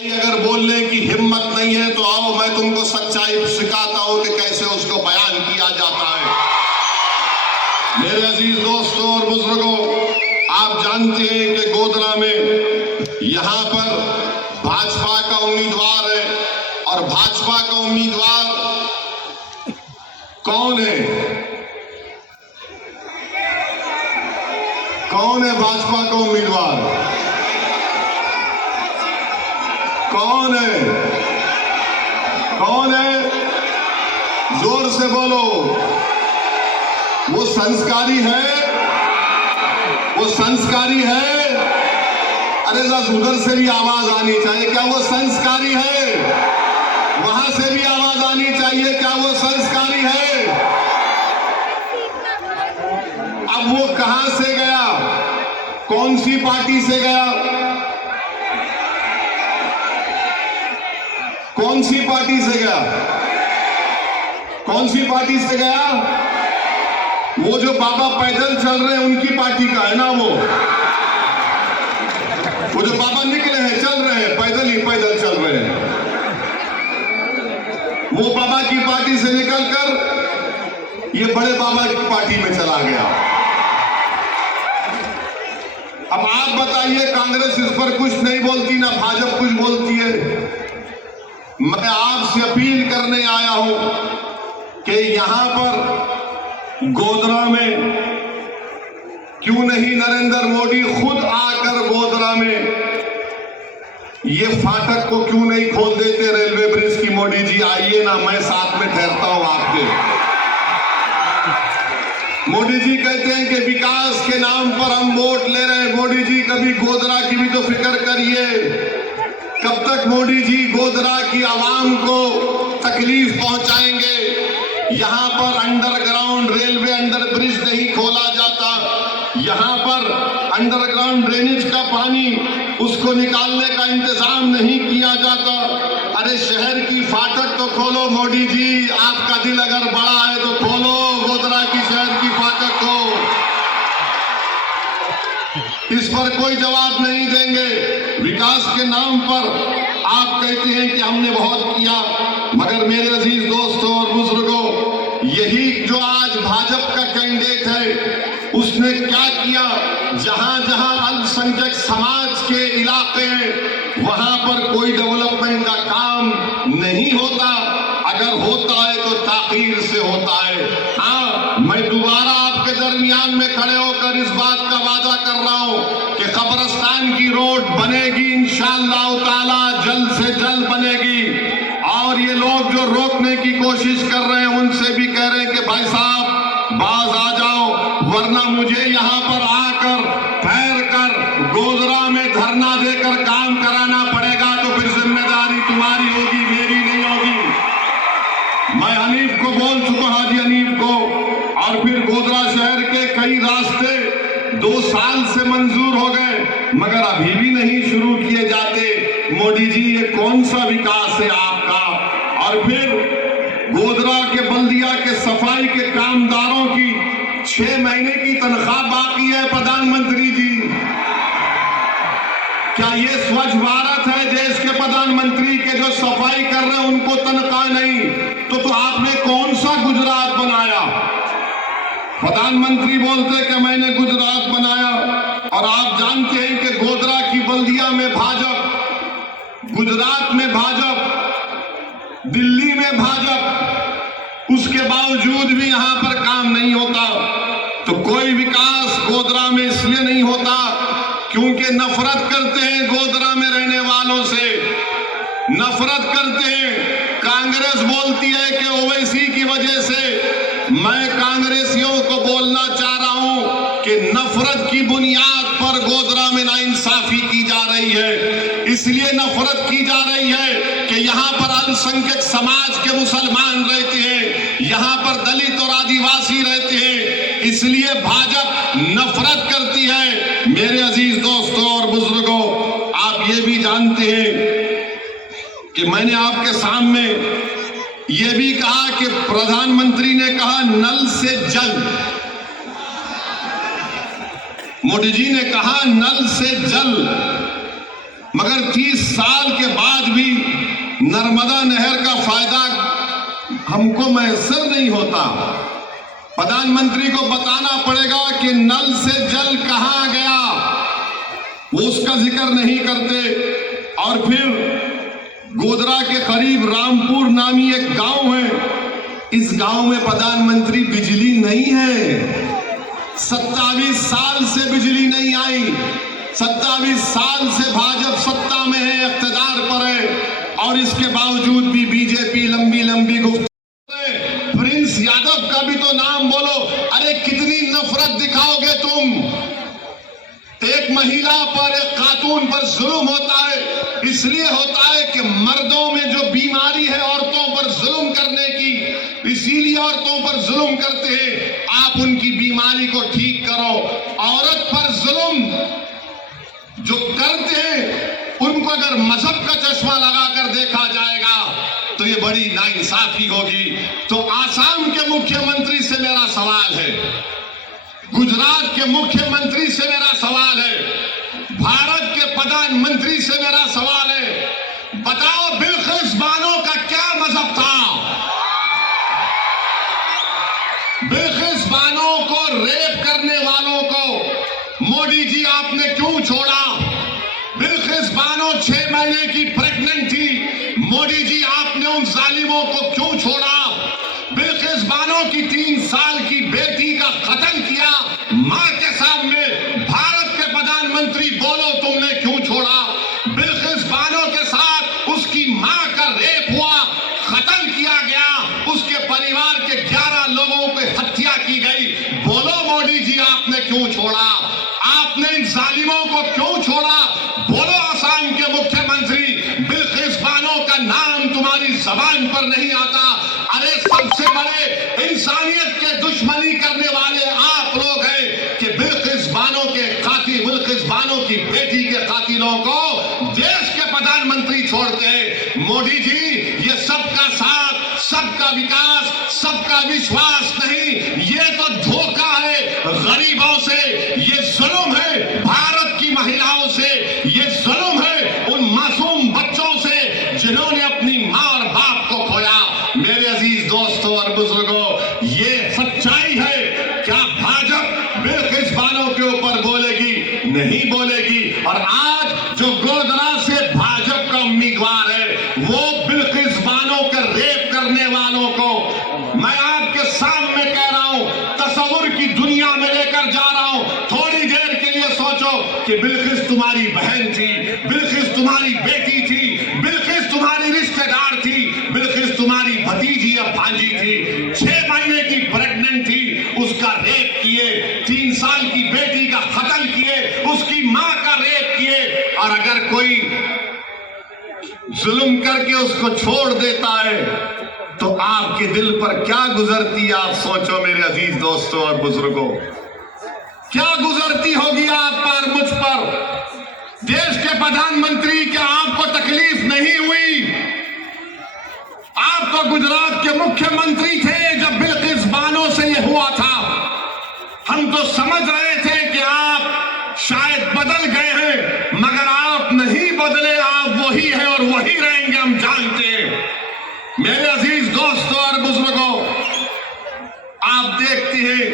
अगर बोलने की हिम्मत नहीं है तो आओ मैं तुमको सच्चाई सिखाता हूं कि कैसे उसको बयान किया जाता है। मेरे अजीज दोस्तों और बुजुर्गों, आप जानते हैं कि गोधरा में यहां पर भाजपा का उम्मीदवार है और भाजपा का उम्मीदवार कौन है? कौन है भाजपा का उम्मीदवार? कौन है? कौन है? जोर से बोलो। वो संस्कारी है? वो संस्कारी है? अरे उधर से भी आवाज आनी चाहिए। क्या वो संस्कारी है? वहां से भी आवाज आनी चाहिए। क्या वो संस्कारी है? अब वो कहां से गया? कौन सी पार्टी से गया? कौन सी पार्टी से गया? कौन सी पार्टी से गया? वो जो बाबा पैदल चल रहे हैं उनकी पार्टी का है ना। वो जो बाबा निकले हैं, चल रहे हैं, पैदल चल रहे हैं, वो बाबा की पार्टी से निकलकर ये बड़े बाबा की पार्टी में चला गया। अब आप बताइए, कांग्रेस इस पर कुछ नहीं बोलती, ना भाजपा कुछ बोलती है। मैं आपसे अपील करने आया हूं कि यहां पर गोधरा में क्यों नहीं नरेंद्र मोदी खुद आकर गोधरा में ये फाटक को क्यों नहीं खोल देते, रेलवे ब्रिज की। मोदी जी आइए ना, मैं साथ में ठहरता हूं आपके। मोदी जी कहते हैं कि विकास के नाम पर हम वोट ले रहे हैं। मोदी जी कभी गोधरा की भी तो फिक्र करिए। कब तक मोदी जी गोधरा की आवाम को तकलीफ पहुंचाएंगे? यहां पर अंडरग्राउंड रेलवे अंडर ब्रिज नहीं खोला जाता, यहां पर अंडरग्राउंड ड्रेनेज का पानी उसको निकालने का इंतजाम नहीं किया जाता। अरे शहर की फाटक तो खोलो मोदी जी, आपका दिल अगर बड़ा है तो खोलो गोधरा की शहर की फाटक को। इस पर कोई जवाब नहीं देंगे। विकास के नाम पर आप कहते हैं कि हमने बहुत किया, मगर मेरे अजीज दोस्तों और बुजुर्गों, यही जो आज भाजपा का कैंडिडेट है उसने क्या किया? जहां जहां अल्पसंख्यक समाज के इलाके हैं वहां पर कोई डेवलपमेंट का काम नहीं होता। अगर होता है तो ताखीर से होता है। हाँ, मैं दोबारा आपके दरमियान में खड़े होकर इस बात का वादा कर रहा हूं कि कब्रिस्तान की रोड बनेगी इंशाअल्लाह ताला, जल्द से जल्द बनेगी। और ये लोग जो रोकने की कोशिश कर रहे हैं उनसे भी कह रहे हैं कि भाई साहब बाज आ जाओ, वरना मुझे यहाँ पर आकर ठहर कर गोधरा में धरना देकर काम कराना पड़ेगा। तो फिर जिम्मेदारी तुम्हारी होगी, मेरी नहीं होगी। मैं हनीफ को बोल चुका, हाजी हनीफ को। और फिर गोधरा शहर के कई रास्ते 2 साल से मंजूर हो गए मगर अभी भी नहीं शुरू किए जाते। मोदी जी ये कौन सा विकास है आपका? और फिर गोधरा के बल्दिया के सफाई के कामदारों की 6 महीने की तनख्वाह बाकी है। प्रधानमंत्री जी, क्या ये स्वच्छ भारत है? देश के प्रधानमंत्री के जो सफाई कर रहे हैं उनको तनख्वाह नहीं, तो आपने कौन सा गुजरात बनाया? प्रधानमंत्री बोलते कि मैंने गुजरात बनाया। और आप जानते हैं कि गोधरा की बल्दिया में भाजपा, गुजरात में भाजपा, दिल्ली में भाजपा, उसके बावजूद भी यहां पर काम नहीं होता। तो कोई विकास गोधरा में इसलिए नहीं होता क्योंकि नफरत करते हैं गोधरा में रहने वालों से, नफरत करते हैं। कांग्रेस बोलती है कि ओवैसी की वजह से। मैं कांग्रेसियों को बोलना चाह रहा हूं कि नफरत की बुनियाद पर गोधरा में नाइंसाफी की जा रही है। इसलिए नफरत की जा रही है कि यहां पर अल्पसंख्यक समाज के मुसलमान रहते हैं, यहां पर दलित और आदिवासी रहते हैं, इसलिए भाजपा नफरत करती है। मेरे अजीज दोस्तों और बुजुर्गों, आप ये भी जानते हैं कि मैंने आपके सामने ये भी कहा कि प्रधानमंत्री ने कहा नल से जल, मोदी जी ने कहा नल से जल, मगर 30 साल के बाद नर्मदा नहर का फायदा हमको मैसर नहीं होता। प्रधानमंत्री को बताना पड़ेगा कि नल से जल कहां गया, वो उसका जिक्र नहीं करते। और फिर गोधरा के करीब रामपुर नामी एक गांव है, इस गांव में प्रधानमंत्री बिजली नहीं है। 27 साल से बिजली नहीं आई, 27 साल से भाजपा सत्ता में है, इख्तिदार पर है, और इसके बावजूद भी बीजेपी लंबी लंबी गुफ्तगू। प्रिंस यादव का भी तो नाम बोलो। अरे कितनी नफरत दिखाओगे तुम। एक महिला पर, एक खातून पर जुल्म होता है, इसलिए होता है कि मर्दों में जो बीमारी है औरतों पर जुल्म करने की, इसीलिए औरतों पर जुल्म करते हैं। आप उनकी बीमारी को ठीक करो। औरत पर जुल्म जो करते हैं उनको अगर मजहब का चश्मा लगाकर देखा जाएगा तो ये बड़ी नाइंसाफी होगी। तो आसाम के मुख्यमंत्री से मेरा सवाल है, गुजरात के मुख्यमंत्री से मेरा सवाल है, भारत के प्रधानमंत्री से मेरा सवाल है, बताओ बिल्किस बानो का क्या मजहब था? बिल्किस बानो को रेप करने वालों को मोदी जी आपने क्यों छोड़ा? बिल्किस बानो 6 महीने की प्रेग्नेंट थी, मोदी जी आपने उन जालिमों को क्यों छोड़ा? बिल्किस बानो की 3 साल की बेटी का कत्ल किया मां के सामने, भारत के प्रधानमंत्री बोलो तुमने क्यों छोड़ा? बिल्किस बानो के साथ उसकी मां का रेप हुआ, कत्ल किया गया, उसके परिवार के 11 लोगों की हत्या की गई, बोलो मोदी जी आपने क्यों छोड़ा? आपने इन जालिमों को क्यों छोड़ा? बोलो असम के मुख्यमंत्री, बिल्किस बानो का नाम तुम्हारी जबान पर नहीं आता। अरे सबसे बड़े इंसानियत के दुश्मनी करने वाले आप लोग हैं कि बिल्किस बानो के कातिल, बिल्किस बानो की बेटी के कातिलों को देश के प्रधानमंत्री छोड़ते हैं। मोदी जी, ये सबका साथ, सबका विकास, सबका विश्वास नहीं, ये तो धोखा है गरीबों से, ये जुल्म है भारत की महिलाओं से, ये जुल्म है उन मासूम बच्चों से जिन्होंने अपनी मां और बाप को खोया। मेरे अजीज दोस्तों और बुजुर्गों, ये सच्चाई है। क्या भाजपा बिल्किस बानो के ऊपर बोलेगी? नहीं बोलेगी। और आज जो गोधरा से भाजपा का उम्मीदवार है, वो बिल्किस बानो के रेप करने वालों को मैं आपके सामने कह रहा हूं, तस्वीर की दुनिया में लेकर जा रहा हूं। थोड़ी देर के लिए सोचो कि बिल्किस तुम्हारी बहन थी, बिल्किस तुम्हारी बेटी थी, बिल्किस तुम्हारी रिश्तेदार थी, बिल्किस तुम्हारी भतीजी या भांजी थी, 6 महीने की प्रेग्नेंट थी, उसका रेप किए, 3 साल की बेटी का कत्ल किए, उसकी मां का रेप किए, और अगर कोई जुल्म करके उसको छोड़ देता है तो आपके दिल पर क्या गुजरती है? आप सोचो मेरे अजीज दोस्तों और बुजुर्गों, क्या गुजरती होगी आप पर, मुझ पर? देश के प्रधानमंत्री, क्या आपको तकलीफ नहीं हुई? आप तो गुजरात के मुख्यमंत्री थे जब बिल्किस बानो से यह हुआ था। हम तो समझ रहे थे कि आप शायद बदल गए हैं, मगर आप नहीं बदले, आप वही हैं और वही रहेंगे, हम जानते हैं। मेरे अजीज दोस्तों और बुजुर्गों, आप देखते हैं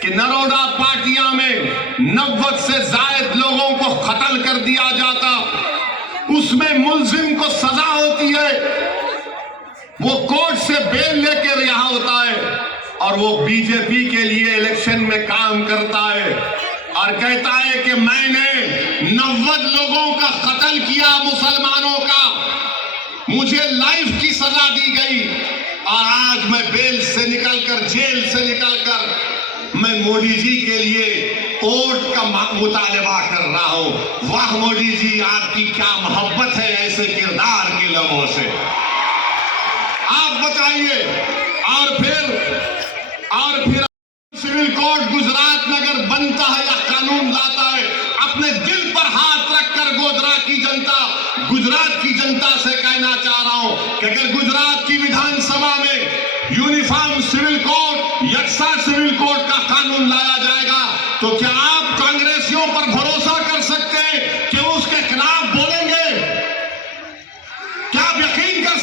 कि नरोदा पाटिया में 90 से ज्यादा लोगों को कत्ल कर दिया जाता, उसमें मुलजिम को सजा होती है, वो कोर्ट से बेल लेके रिहा होता है, और वो बीजेपी के लिए इलेक्शन में काम करता है और कहता है कि मैंने 90 लोगों का कत्ल किया, मुसलमानों का, मुझे लाइफ की सजा दी गई, और आज मैं बेल से निकलकर, जेल से निकलकर मैं मोदी जी के लिए वोट का मुतालबा कर रहा हूं। वाह मोदी जी, आपकी क्या मोहब्बत है ऐसे किरदार के लोगों से, आप बताइए। और फिर सिविल कोर्ट गुजरात में अगर बनता है या कानून लाता है, अपने दिल पर हाथ रखकर गोधरा की जनता, गुजरात की जनता से कहना चाह रहा हूं कि अगर गुजरात की विधानसभा में यूनिफॉर्म सिविल कोर्ट, यकसा सिविल कोर्ट का कानून लाया जाएगा, तो क्या आप कांग्रेसियों पर भरोसा कर सकते हैं कि उसके खिलाफ बोलेंगे? क्या आप यकीन कर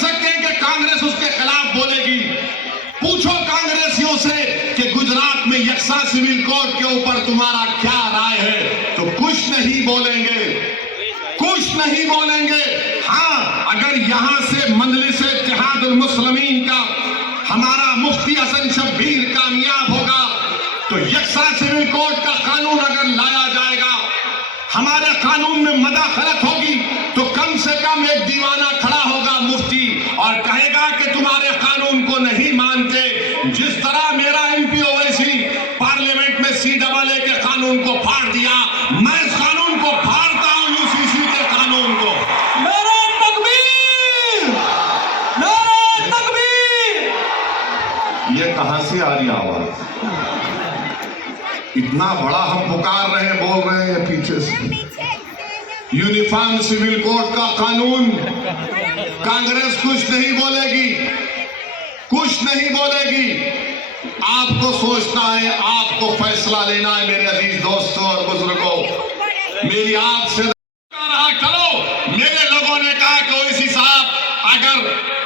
यक्सा सिविल कोड के ऊपर तुम्हारा क्या राय है? तो कुछ नहीं बोलेंगे, कुछ नहीं बोलेंगे। हाँ, अगर यहां से मजलिस इत्तेहादुल मुस्लिमीन का हमारा मुफ्ती हसन शब्बीर कामयाब होगा तो यक्सा सिविल कोड का कानून अगर लाया जाएगा, हमारे कानून में मदाखलत होगी, तो कम से कम एक दीवाना खड़ा होगा मुफ्ती और कहेगा कि तुम्हारे कानून को नहीं मानते। जिस तरह मेरा एमपी ओवैसी पार्लियामेंट में CAA के कानून को फाड़ दिया, मैं इस कानून को फाड़ता हूं, UCC के कानून को। नारे तकबीर, नारे तकबीर। ये कहां से आ रही आवाज? इतना बड़ा हम पुकार रहे हैं, बोल रहे हैं पीछे से। यूनिफॉर्म सिविल कोड का कानून, कांग्रेस कुछ नहीं बोलेगी, कुछ नहीं बोलेगी। आपको सोचना है, आपको फैसला लेना है मेरे अजीज दोस्तों और बुजुर्गों। मेरी आपसे रहा करो। मेरे लोगों ने कहा कि ओवैसी साहब अगर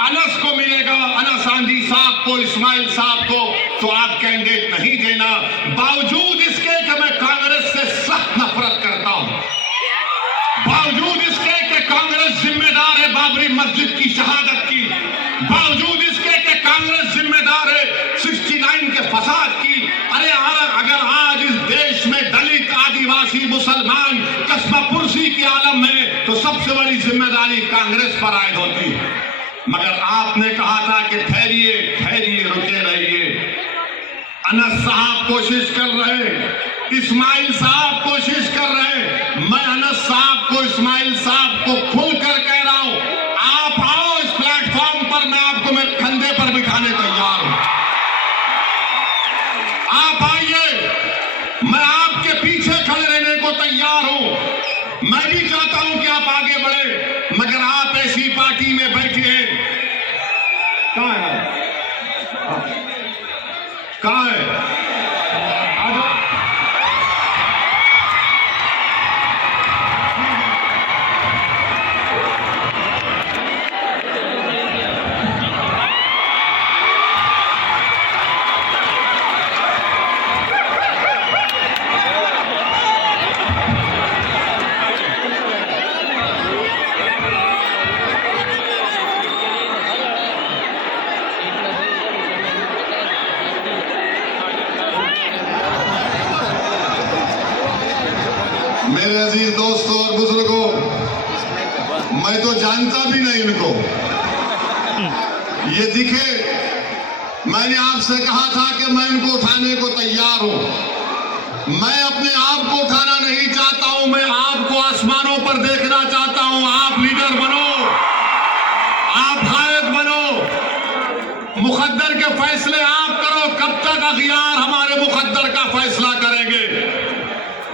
अनस को मिलेगा, अनस आंधी साहब को, इस्माइल साहब को, तो आप कैंडिडेट नहीं देना। बावजूद इसके कि मैं कांग्रेस से सख्त नफरत करता हूं, बावजूद इसके कि कांग्रेस जिम्मेदार है बाबरी मस्जिद की शहादत की, बावजूद इसके कि कांग्रेस जिम्मेदार है 69 के फसाद की। अरे अगर आज इस देश में दलित, आदिवासी, मुसलमान कस्बा पुरसी की आलम में, तो सबसे बड़ी जिम्मेदारी कांग्रेस पर आयद होती है। मगर आपने कहा था कि ठहरिए ठहरिए, रुके रहिए। अनस साहब कोशिश कर रहे, इस्माइल साहब कोशिश कर रहे। मैं अनस साहब को, इस्माइल साहब को खुलकर कह रहा हूं, आप आओ इस प्लेटफॉर्म पर, मैं आपको मेरे कंधे पर बिठाने तैयार हूं। आप आइए, मैं आपके पीछे खड़े रहने को तैयार हूं। मैं भी चाहता हूं कि आप आगे बढ़े, मगर आप ऐसी पार्टी में बैठे हैं। कहां है? कहां है? मेरे अजीज दोस्तों और बुजुर्गों, मैं तो जानता भी नहीं इनको। ये दिखे, मैंने आपसे कहा था कि मैं इनको उठाने को तैयार हूं। मैं अपने आप को उठाना नहीं चाहता हूं, मैं आपको आसमानों पर देखना चाहता हूं। आप लीडर बनो, आप कायद बनो, मुकद्दर के फैसले आप करो। कब तक अखियार हमारे मुकद्दर का फैसला करेंगे?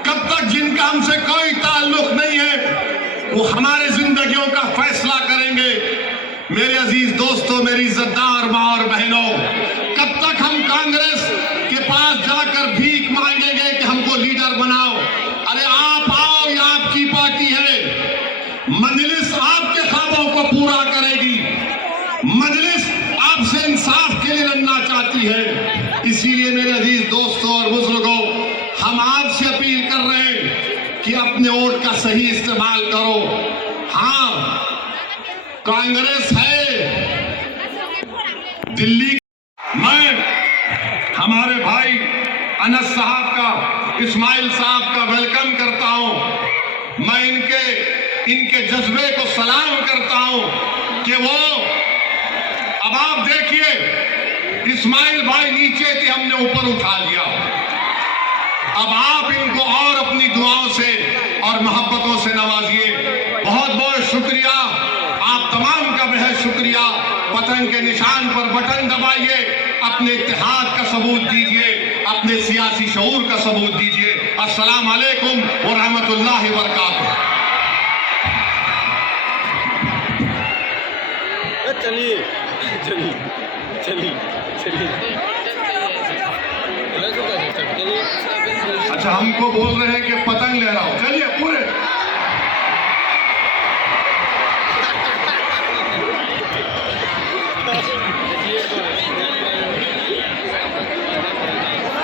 कब तक जिनका हमसे कोई ताल्लुक नहीं है वो हमारे जिंदगियों का फैसला करेंगे? मेरे अजीज दोस्तों, मेरी इज्जतदार मां और बहनों, कब तक हम कांग्रेस के पास जाकर भीख मांगेंगे कि हमको लीडर बनाओ? अरे आप आओ, ये आपकी पार्टी है। मजलिस आपके ख्वाबों को पूरा करेगी, मजलिस आपसे इंसाफ के लिए लड़ना चाहती है। इसीलिए मेरे अजीज दोस्तों और बुजुर्गों, हम आपसे अपील कर रहे हैं कि अपने वोट का सही इस्तेमाल करो। हाँ, कांग्रेस है दिल्ली। मैं हमारे भाई अनस साहब का, इस्माइल साहब का वेलकम करता हूं। मैं इनके जज्बे को सलाम करता हूं कि वो, अब आप देखिए, इस्माइल भाई नीचे थे, हमने ऊपर उठा लिया। अब आप इनको और अपनी दुआओं से और मोहब्बतों से नवाजिए। बहुत बहुत शुक्रिया, आप तमाम का बेहद शुक्रिया। पतंग के निशान पर बटन दबाइए, अपने इत्तेहाद का सबूत दीजिए, अपने सियासी शऊर का सबूत दीजिए। अस्सलाम वालेकुम व रहमतुल्लाहि व बरकातुहू। चलिए चलिए चलिए चलिए। अच्छा, हमको बोल रहे हैं कि पतंग ले रहा हूं। चलिए पूरे